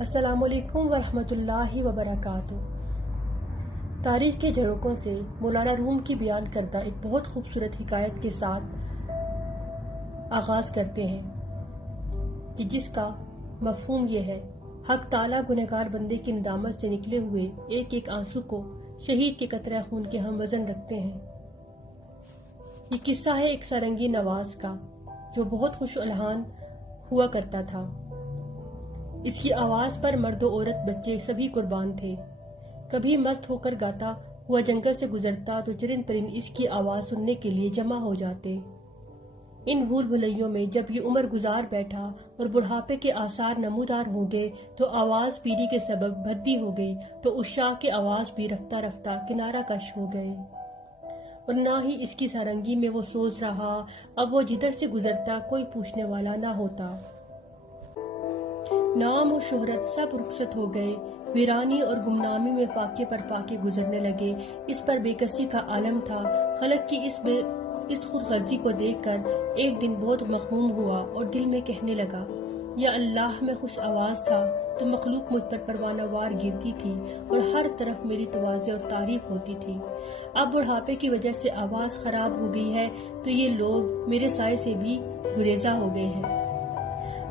السلام علیکم ورحمۃ اللہ وبرکاتہ۔ تاریخ کے جھروکوں سے مولانا روم کی بیان کردہ ایک بہت خوبصورت حکایت کے ساتھ آغاز کرتے ہیں کہ جس کا مفہوم یہ ہے: حق تعالیٰ گنہگار بندے کی ندامت سے نکلے ہوئے ایک ایک آنسو کو شہید کے قطرہ خون کے ہم وزن رکھتے ہیں۔ یہ قصہ ہے ایک سارنگی نواز کا جو بہت خوش الحان ہوا کرتا تھا۔ اس کی آواز پر مرد و عورت بچے سبھی قربان تھے۔ کبھی مست ہو کر گاتا ہوا جنگل سے گزرتا تو چرند پرند اس کی آواز سننے کے لیے جمع ہو جاتے۔ ان بھول بھلیوں میں جب یہ عمر گزار بیٹھا اور بڑھاپے کے آثار نمودار ہو گئے تو آواز پیری کے سبب بھدی ہو گئی تو عشاق کی آواز بھی رفتہ رفتہ کنارہ کش ہو گئے، اور نہ ہی اس کی سارنگی میں وہ سوز رہا۔ اب وہ جدھر سے گزرتا کوئی پوچھنے والا نہ ہوتا۔ نام و شہرت سب رخصت ہو گئے، ویرانی اور گمنامی میں فاقے پر فاقے گزرنے لگے۔ اس پر بے کسی کا عالم تھا۔ خلق کی اس خود غرضی کو دیکھ کر ایک دن بہت مغموم ہوا اور دل میں کہنے لگا: یا اللہ، میں خوش آواز تھا تو مخلوق مجھ پر پروانہ وار گرتی تھی اور ہر طرف میری توازے اور تعریف ہوتی تھی۔ اب بڑھاپے کی وجہ سے آواز خراب ہو گئی ہے تو یہ لوگ میرے سائے سے بھی گریزاں ہو گئے ہیں۔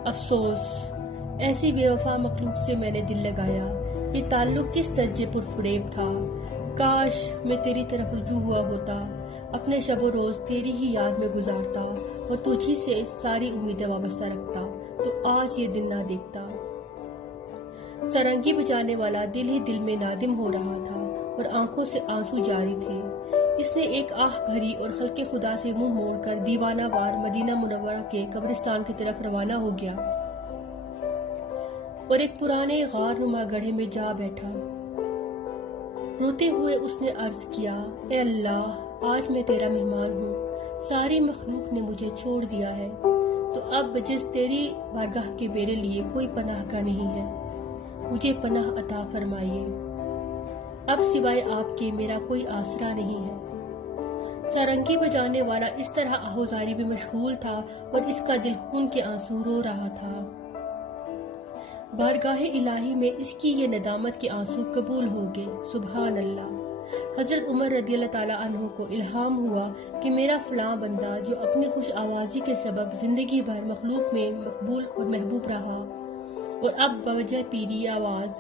افسوس، ایسی بے وفا مخلوق سے میں نے دل لگایا۔ یہ تعلق کس درجے پر فریب تھا۔ کاش میں تیری طرف رجوع ہوا ہوتا، اپنے شب و روز تیری ہی یاد میں گزارتا اور تجھی سے ساری امیدیں وابستہ رکھتا تو آج یہ دن نہ دیکھتا۔ سارنگی بجانے والا دل ہی دل میں نادم ہو رہا تھا اور آنکھوں سے آنسو جاری تھے۔ اس نے ایک آہ بھری اور خلق خدا سے منہ موڑ کر دیوانہ وار مدینہ منورہ کے قبرستان کی طرف روانہ ہو گیا اور ایک پرانے غار نما گڑھے میں جا بیٹھا۔ روتے ہوئے اس نے عرض کیا: اے اللہ، آج میں تیرا مہمان ہوں، ساری مخلوق نے مجھے چھوڑ دیا ہے تو اب بجز تیری بارگاہ کے میرے لیے کوئی پناہ کا نہیں ہے، مجھے پناہ عطا فرمائیے۔ اب سوائے آپ کے میرا کوئی آسرا نہیں ہے۔ سارنگی بجانے والا اس طرح آہوزاری میں مشغول تھا اور اس کا دل خون کے آنسو رو رہا تھا۔ بارگاہ الہی میں اس کی یہ ندامت کے آنسو قبول ہو گئے۔ سبحان اللہ۔ حضرت عمر رضی اللہ تعالیٰ عنہ کو الہام ہوا کہ میرا فلاں بندہ جو اپنی خوش آوازی کے سبب زندگی بھر مخلوق میں مقبول اور محبوب رہا اور اب بوجہ پیری آواز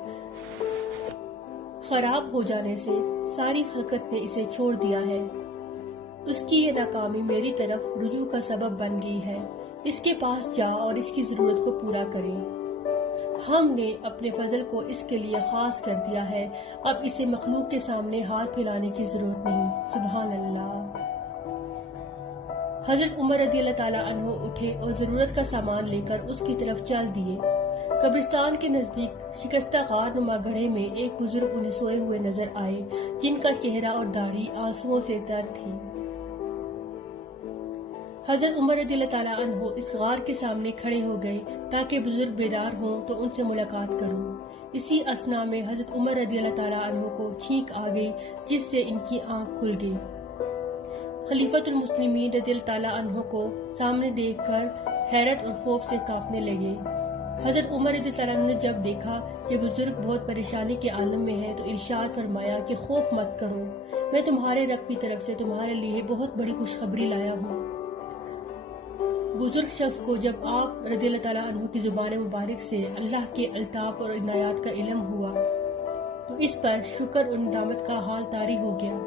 خراب ہو جانے سے ساری خلقت نے اسے چھوڑ دیا ہے، اس کی یہ ناکامی میری طرف رجوع کا سبب بن گئی ہے۔ اس کے پاس جا اور اس کی ضرورت کو پورا کرے۔ ہم نے اپنے فضل کو اس کے لیے خاص کر دیا ہے، اب اسے مخلوق کے سامنے ہاتھ پھیلانے کی ضرورت نہیں۔ سبحان اللہ۔ حضرت عمر رضی اللہ تعالیٰ عنہ اٹھے اور ضرورت کا سامان لے کر اس کی طرف چل دیے۔ قبرستان کے نزدیک شکستہ غار نما گڑھے میں ایک بزرگ انہیں سوئے ہوئے نظر آئے، جن کا چہرہ اور داڑھی آنسوؤں سے تر تھی۔ حضرت عمر رضی اللہ تعالیٰ عنہ اس غار کے سامنے کھڑے ہو گئے تاکہ بزرگ بیدار ہوں تو ان سے ملاقات کروں۔ اسی اثنا میں حضرت عمر رضی اللہ تعالیٰ عنہ کو چھینک آ گئی جس سے ان کی آنکھ کھل گئی۔ خلیفۃ المسلمین رضی اللہ تعالیٰ عنہ کو سامنے دیکھ کر حیرت اور خوف سے کانپنے لگے۔ حضرت عمر رضی اللہ تعالیٰ عنہ نے جب دیکھا کہ بزرگ بہت پریشانی کے عالم میں ہے تو ارشاد فرمایا کہ خوف مت کرو، میں تمہارے رب کی طرف سے تمہارے لیے بہت بڑی خوشخبری لایا ہوں۔ بزرگ شخص کو جب آپ رضی اللہ تعالیٰ عنہ کی زبان مبارک سے اللہ کے الطاف اور عنایات کا علم ہوا تو اس پر شکر اور ندامت کا حال طاری ہو گیا۔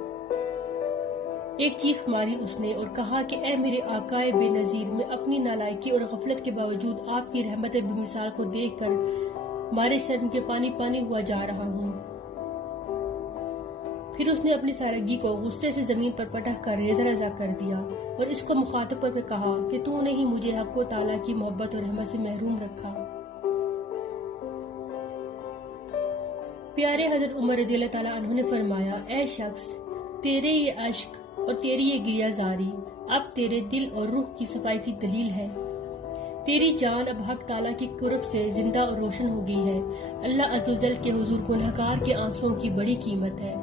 ایک چیخ ماری اس نے اور کہا کہ اے میرے آقائے بے نظیر، میں اپنی نالائکی اور غفلت کے باوجود آپ کی رحمت بے مثال کو دیکھ کر مارے شرم کے پانی پانی ہوا جا رہا ہوں۔ پھر اس نے اپنی سارنگی کو غصے سے زمین پر پٹک کر ریزہ ریزہ کر دیا اور اس کو مخاطب کر کہا کہ تو نے ہی مجھے حق و تعالیٰ کی محبت اور رحمت سے محروم رکھا۔ پیارے حضرت عمر رضی اللہ تعالیٰ عنہ نے فرمایا: اے شخص، تیرے یہ اشک اور تیری یہ گریہ زاری اب تیرے دل اور روح کی صفائی کی دلیل ہے۔ تیری جان اب حق تعالیٰ کی قرب سے زندہ اور روشن ہو گئی ہے۔ اللہ عز و جل کے حضور گنہگار کے آنسوؤں کی بڑی قیمت ہے۔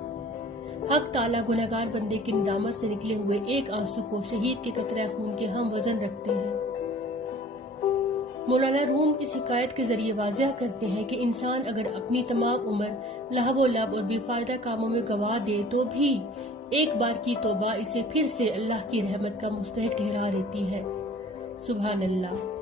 حق تعالیٰ گنہگار بندے کی ندامت سے نکلے ہوئے ایک آنسو کو شہید کے قطرہ خون کے ہم وزن رکھتے ہیں۔ مولانا روم اس حکایت کے ذریعے واضح کرتے ہیں کہ انسان اگر اپنی تمام عمر لہو و لعب اور بے فائدہ کاموں میں گوا دے تو بھی ایک بار کی توبہ اسے پھر سے اللہ کی رحمت کا مستحق ٹھہرا دیتی ہے۔ سبحان اللہ۔